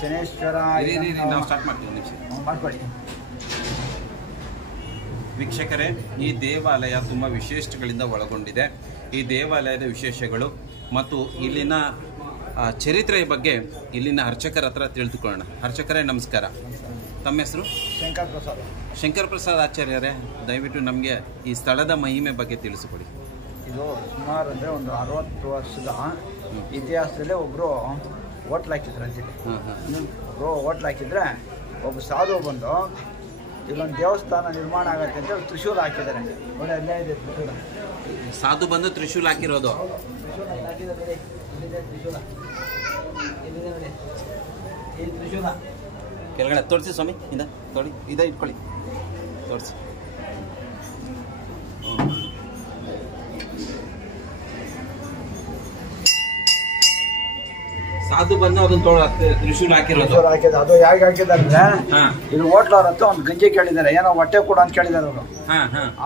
ಶನೇಶ್ವರ ನಾವು ಸ್ಟಾರ್ಟ್ ಮಾಡ್ತೀವಿ ಮಾಡ್ಕೊಳ್ಳಿ. ವೀಕ್ಷಕರೇ, ಈ ದೇವಾಲಯ ತುಂಬ ವಿಶೇಷಗಳಿಂದ ಒಳಗೊಂಡಿದೆ. ಈ ದೇವಾಲಯದ ವಿಶೇಷಗಳು ಮತ್ತು ಇಲ್ಲಿನ ಚರಿತ್ರೆಯ ಬಗ್ಗೆ ಇಲ್ಲಿನ ಅರ್ಚಕರ ಹತ್ರ ತಿಳಿದುಕೊಳ್ಳೋಣ. ಅರ್ಚಕರೇ ನಮಸ್ಕಾರ. ತಮ್ಮ ಹೆಸರು? ಶಂಕರ್ ಪ್ರಸಾದ್ ಆಚಾರ್ಯರೇ, ದಯವಿಟ್ಟು ನಮಗೆ ಈ ಸ್ಥಳದ ಮಹಿಮೆ ಬಗ್ಗೆ ತಿಳಿಸಿಕೊಡಿ. ಇದು ಸುಮಾರು ಅಂದರೆ ಒಂದು 60 ವರ್ಷದ ಇತಿಹಾಸದಲ್ಲೇ ಒಬ್ಬರು ಹೋಟ್ಲ್ ಹಾಕಿದ್ರು ಅಂತಿದೆ. ಒಬ್ಬರು ಹೋಟ್ಲ್ ಹಾಕಿದ್ರೆ ಒಬ್ಬ ಸಾಧು ಬಂದು ಇಲ್ಲೊಂದು ದೇವಸ್ಥಾನ ನಿರ್ಮಾಣ ಆಗತ್ತೆ ಅಂತ ತ್ರಿಶೂಲ ಹಾಕಿದ್ದಾರೆ. ಒಳ್ಳೆ ಅಲ್ಲೇ ಇದೆ ತ್ರಿಶೂಲ. ಸಾಧು ಬಂದು ತ್ರಿಶೂಲ ಹಾಕಿರೋದು. ತ್ರಿಶೂಲ ಕೆಳಗಡೆ ತೋರಿಸಿ ಸ್ವಾಮಿ, ಇದ ಇಟ್ಕೊಳ್ಳಿ, ತೋರಿಸಿ. ಸಾಧು ಬಂದು ಅದನ್ನ ತ್ರಿಶೂಲ ಹಾಕಿರೋದು. ಅದು ಯಾಕೆ ಹಾಕಿದಾರೆ? ಇದು ಹೋಟ್ಲವ್ರ ಹತ್ರ ಒಂದು ಗಂಜಿ ಕೇಳಿದ್ದಾರೆ, ಏನೋ ಹೊಟ್ಟೆ ಕೊಡು ಅಂತ ಕೇಳಿದಾರೆ ಅವರು.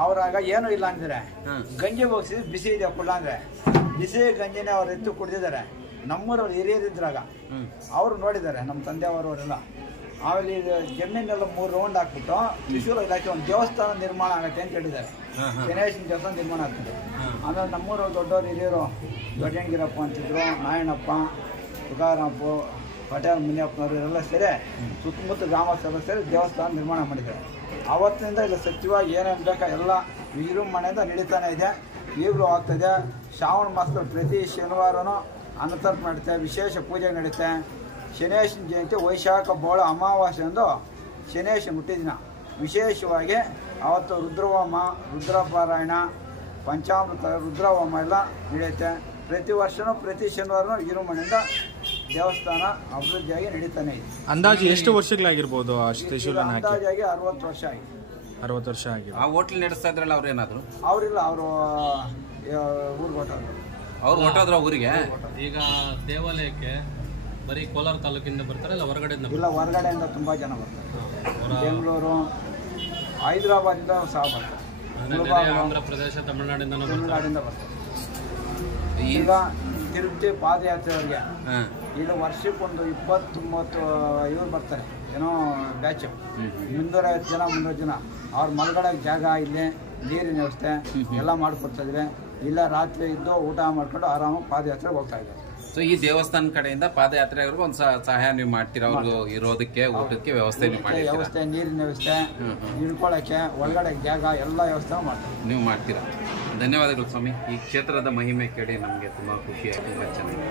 ಅವ್ರಾಗ ಏನು ಇಲ್ಲ ಅಂದ್ರೆ ಗಂಜಿ ಹೋಗಿಸಿದ್ರೆ ಬಿಸಿ ಇದೆ ಕೊಡ ಅಂದ್ರೆ ಬಿಸಿ ಗಂಜಿನೇ ಅವ್ರು ಎತ್ತು ಕುಡಿದಿದ್ದಾರೆ. ನಮ್ಮೂರವ್ರು ಹಿರಿಯರಿದ್ರಾಗ ಅವರು ನೋಡಿದ್ದಾರೆ, ನಮ್ಮ ತಂದೆಯವರವರೆಲ್ಲ. ಆಮೇಲೆ ಇದು ಜಮೀನೆಲ್ಲ 3 ರೌಂಡ್ ಹಾಕ್ಬಿಟ್ಟು ತ್ರಿಶೂಲ ಇಲಾಖೆ ಒಂದು ದೇವಸ್ಥಾನ ನಿರ್ಮಾಣ ಆಗತ್ತೆ ಅಂತ ಹೇಳಿದ್ದಾರೆ. ಗಣೇಶನ ದೇವಸ್ಥಾನ ನಿರ್ಮಾಣ ಆಗ್ತದೆ. ಆಮೇಲೆ ನಮ್ಮೂರವ್ರು ದೊಡ್ಡವರು ಹಿರಿಯರು ದೊಡ್ಡಗಿರಪ್ಪ ಅಂತಿದ್ರು, ನಾಯಣಪ್ಪ, ತುಕಾರಾಮಪ್ಪ, ಪಟೇಲ್ ಮುನಿಯಪ್ಪನವರು ಇವರೆಲ್ಲ ಸೇರಿ ಸುತ್ತಮುತ್ತ ಗ್ರಾಮಸ್ಥರು ಸೇರಿ ದೇವಸ್ಥಾನ ನಿರ್ಮಾಣ ಮಾಡಿದ್ದಾರೆ. ಆವತ್ತಿನಿಂದ ಇಲ್ಲಿ ಸತ್ಯವಾಗಿ ಏನೇನು ಬೇಕಾ ಎಲ್ಲ ವಿಜೃಂಭಣೆಯಿಂದ ನಡೀತಾನೆ ಇದೆ. ಈಗಲೂ ಆಗ್ತದೆ. ಶ್ರಾವಣ ಮಾಸದಲ್ಲಿ ಪ್ರತಿ ಶನಿವಾರನೂ ಅನ್ನತರ್ಪಣೆ ನಡೀತೆ, ವಿಶೇಷ ಪೂಜೆ ನಡೀತೆ. ಶನೇಶ್ವರ ಜಯಂತಿ ವೈಶಾಖ ಬೋಳ ಅಮಾವಾಸ್ಯೆಯಂದು ಶನೇಶ್ವರ ಹುಟ್ಟಿದಿನ ವಿಶೇಷವಾಗಿ ಅವತ್ತು ರುದ್ರಹೋಮ, ರುದ್ರಪಾರಾಯಣ, ಪಂಚಾಮೃತ ರುದ್ರಹೋಮ ಎಲ್ಲ ನಡೆಯುತ್ತೆ. ಪ್ರತಿ ವರ್ಷನೂ ಪ್ರತಿ ಶನಿವಾರನೂ ವಿಜೃಂಭಣೆಯಿಂದ ದೇವಸ್ಥಾನ ಅಭಿವೃದ್ಧಿಯಾಗಿ ನಡೀತಾನೆ ಇದೆ. ಅಂದಾಜು ಎಷ್ಟು ವರ್ಷಗಳಾಗಿರ್ಬೋದು? ಅಂದಾಜಾಗಿ 60 ವರ್ಷ ಆಗಿದೆ. 60 ವರ್ಷ ಆಗಿದೆ. ಆ ಹೋಟ್ಲ್ ನಡೆಸ್ತಾ ಇದ್ರಲ್ಲ, ಅವ್ರು ಏನಾದ್ರು? ಅವರಿಲ್ಲ, ಅವರು ಊರಿಗೆ ಹೊಟ್ಟೋದ್ರು. ಅವ್ರು ಹೊಟ್ಟೋದ್ರ ಊರಿಗೆ? ಈಗ ದೇವಾಲಯಕ್ಕೆ ಬರೀ ಕೋಲಾರ ತಾಲೂಕಿಂದ ಬರ್ತಾರೆ, ಇಲ್ಲ ಹೊರಗಡೆಯಿಂದ? ಇಲ್ಲ, ಹೊರಗಡೆಯಿಂದ ತುಂಬಾ ಜನ ಬರ್ತಾರೆ. ಬೆಂಗಳೂರು, ಹೈದರಾಬಾದಿಂದ ಸಹ ಬರ್ತಾರೆ. ಆಂಧ್ರ ಪ್ರದೇಶ, ತಮಿಳುನಾಡಿಂದ ಬರ್ತಾರೆ. ಈಗ ತಿರುಪತಿ ಪಾದಯಾತ್ರೆಯವರಿಗೆ ಇಲ್ಲಿ ವರ್ಷಕ್ಕೊಂದು 20-30 ಇವ್ರು ಬರ್ತಾರೆ, ಏನೋ ಬ್ಯಾಚ್. 350 ಜನ 300 ಜನ. ಅವ್ರ ಮಲ್ಗಡಕ್ಕೆ ಜಾಗ, ಇಲ್ಲೇ ನೀರಿನ ವ್ಯವಸ್ಥೆ ಎಲ್ಲ ಮಾಡ್ಕೊಡ್ತಾ ಇದ್ರೆ ಇಲ್ಲ ರಾತ್ರಿ ಇದ್ದು ಊಟ ಮಾಡ್ಕೊಂಡು ಆರಾಮಾಗಿ ಪಾದಯಾತ್ರೆಗೆ ಹೋಗ್ತಾ ಇದ್ದಾರೆ. ಸೊ ಈ ದೇವಸ್ಥಾನ ಕಡೆಯಿಂದ ಪಾದಯಾತ್ರೆವರೆಗೂ ಒಂದು ಸಹಾಯ ನೀವು ಮಾಡ್ತೀರಾ? ಅವ್ರಿಗೂ ಇರೋದಕ್ಕೆ, ಊಟಕ್ಕೆ ವ್ಯವಸ್ಥೆ ವ್ಯವಸ್ಥೆ, ನೀರಿನ ವ್ಯವಸ್ಥೆ, ಇಳ್ಕೊಳ್ಳೋಕ್ಕೆ, ಒಳಗಡೆ ಜಾಗ ಎಲ್ಲ ವ್ಯವಸ್ಥೆ ಮಾಡ್ತೀವಿ. ನೀವು ಮಾಡ್ತೀರಾ? ಧನ್ಯವಾದಗಳು ಸ್ವಾಮಿ. ಈ ಕ್ಷೇತ್ರದ ಮಹಿಮೆ ಕೇಳಿ ನಮಗೆ ತುಂಬ ಖುಷಿಯಾಗಿ, ತುಂಬ ಚೆನ್ನಾಗಿ.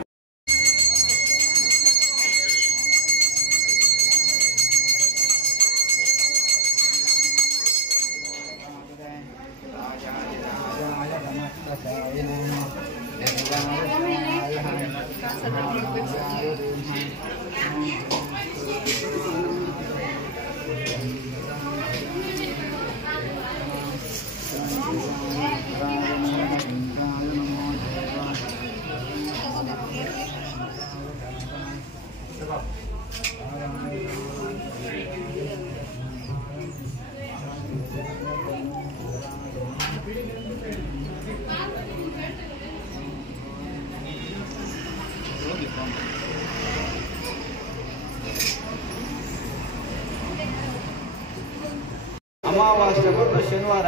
ಅಮಾವಾಸ್ಯೆ ಬಂದು ಶನಿವಾರ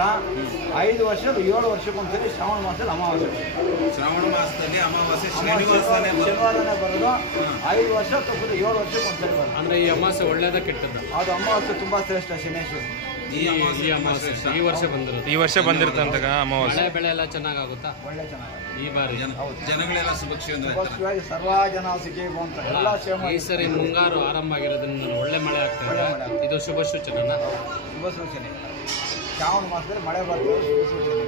5 ವರ್ಷ 7 ವರ್ಷಕ್ಕೊಂದ್ಸರಿ ಶ್ರಾವಣ ಮಾಸದಲ್ಲಿ ಅಮಾವಾಸ್ಯೆ. ಶ್ರಾವಣ ಮಾಸದಲ್ಲಿ ಅಮಾವಾಸ್ಯೆ ಶನಿವಾರನೇ ಬರೋದು. 5 ವರ್ಷ ಅಥವಾ 7 ವರ್ಷಕ್ಕೊಂದ್ಸರಿ ಬರೋದು. ಅಂದ್ರೆ ಈ ಅಮಾವಾಸ್ಯೆ ಒಳ್ಳೇದ ಕೆಟ್ಟದ್ದು? ಅದು ಅಮಾವಾಸ್ಯೆ ತುಂಬಾ ಶ್ರೇಷ್ಠ. ಶನೇಶ್ವರ ಈ ವರ್ಷ ಬಂದಿರುತ್ತೆ. ಈ ವರ್ಷ ಬಂದಿರ್ತಂತ ಅಮಾವಾಸ್ಯೆ. ಬೆಳೆ ಎಲ್ಲ ಚೆನ್ನಾಗುತ್ತಾ? ಒಳ್ಳೆ ಚೆನ್ನಾಗಿ. ಈ ಬಾರಿ ಜನಗಳೆಲ್ಲ ಸುಭಕ್ಷವಾಗಿ ಸರ್ವ ಜನ ಸಿಕ್ಕಿ ಅಂತ ಎಲ್ಲ ಸೇವೆ. ಈ ಸರಿ ಮುಂಗಾರು ಆರಂಭ ಆಗಿರೋದ್ರಿಂದ ಒಳ್ಳೆ ಮಳೆ ಆಗ್ತಾ ಇದೆ. ಇದು ಶುಭ ಸೂಚನೆನಾ? ಶುಭ ಸೂಚನೆ. ಶ್ರಾವಣ ಮಾಸದಲ್ಲಿ ಮಳೆ ಬರ್ತದೆ, ಶುಭ ಸೂಚನೆ.